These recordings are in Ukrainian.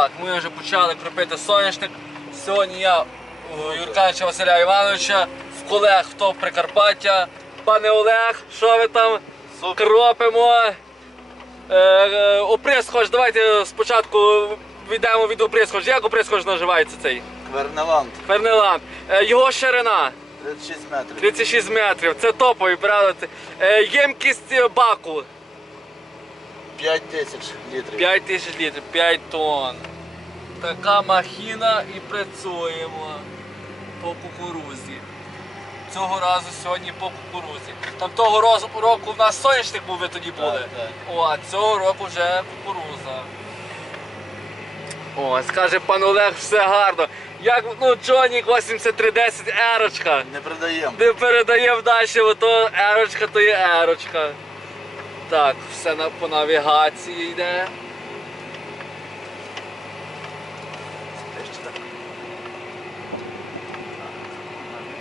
Так, ми вже почали кропити соняшник. Сьогодні я у Юрканича Василя Івановича, в колег хто Прикарпаття. Пане Олег, що ви там Супер. кропимо? Е, е, оприскоч, давайте спочатку віддаємо від оприскоч. Як оприскоч називається цей? Вернеланд, Фернеланд. Е, його ширина 36 метрів. 36 метрів. Це топовий, правда? Е, ємкість е, баку 5 тисяч літрів. 5 тисяч літрів, 5 тонн. Така махіна і працюємо по кукурузі. Цього разу сьогодні по кукурузі. Там того роз- року в нас соняшник був, ви тоді були. Так, так. О, а цього року вже кукуруза. О, скаже пан Олег, все гарно. Як ну, Джонік 8310 ерочка. Не продаємо. Не передаємо далі, бо то ерочка, то є ерочка. Так, все на, по навігації йде.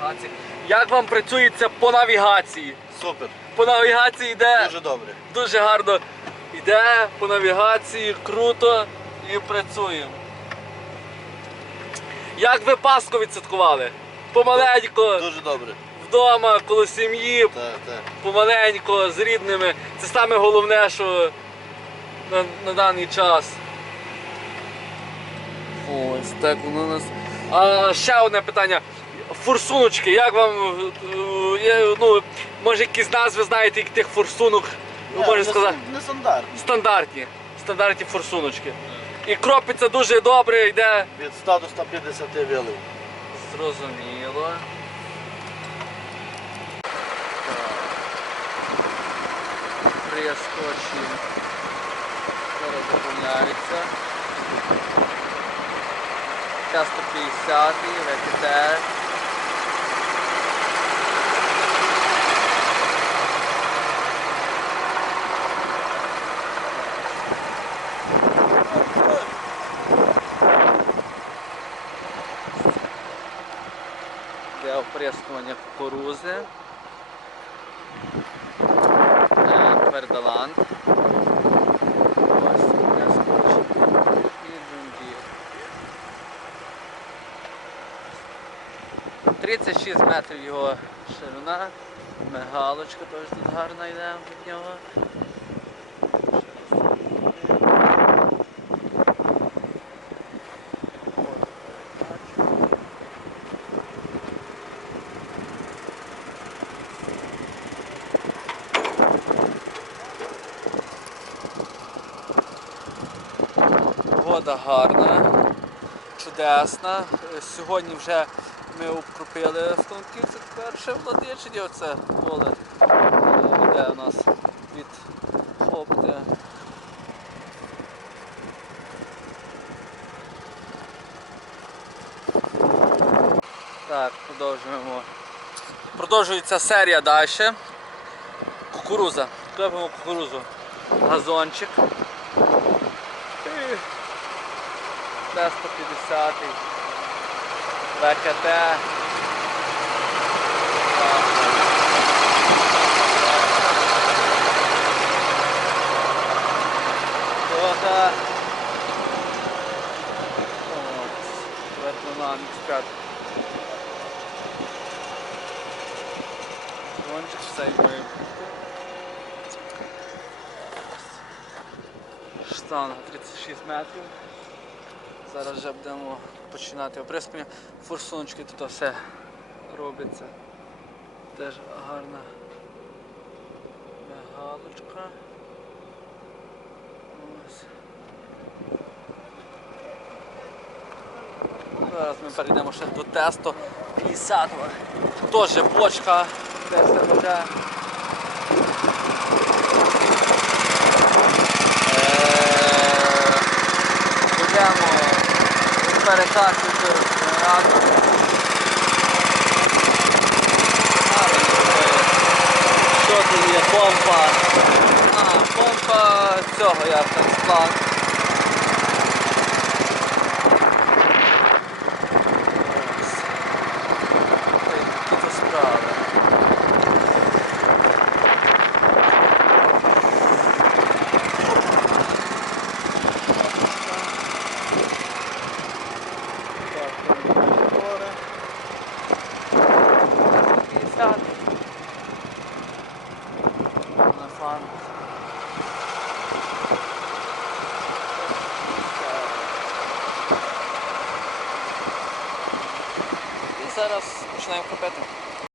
Навігація. Як вам працюється по навігації? Супер. По навігації йде Дуже добре. дуже гарно. Йде по навігації, круто і працюємо. Як ви Пасху відсвяткували? Помаленько, Дуже добре. вдома, коло сім'ї, помаленько, з рідними. Це саме головне, що на, на даний час. Ось так воно у нас. А ще одне питання. Форсуночки, як вам е, є, ну, може якісь назви знаєте тих форсунок? Ви Ні, можете не сказати. Не стандартно. Стандартні. Стандартні форсуночки. І кропиться дуже добре, йде. Від 100 до 150 вилив. Зрозуміло. Прискочі. Зараз заповняються. Час 150, ВКТ. Оприскування кукурузи. Е, Твердоланд. Ось оприскувач. І джундір. 36 метрів його ширина. Мигалочка теж тут гарна йде від нього. Погода гарна, чудесна. Е, Сьогодні вже ми обкропили в Франківці перше владичення. Оце поле е, йде у нас від хопти. Так, продовжуємо. Продовжується серія далі. Кукуруза. Кропимо кукурузу. Газончик. І Т-150, ВКТ. Вода. Ветлана X5. Гончик все має бути. Штанга 36 метрів. Зараз вже будемо починати оприскування. Форсуночки тут все робиться. Теж гарна галочка. Зараз ми перейдемо ще до тесту 50 Теж бочка, де все веде. Е, Будемо перекачувати генератор. Що тут є? Помпа. А, помпа цього я там склав. Тут справа. справи. 50. На фланг. І зараз починаємо кропити.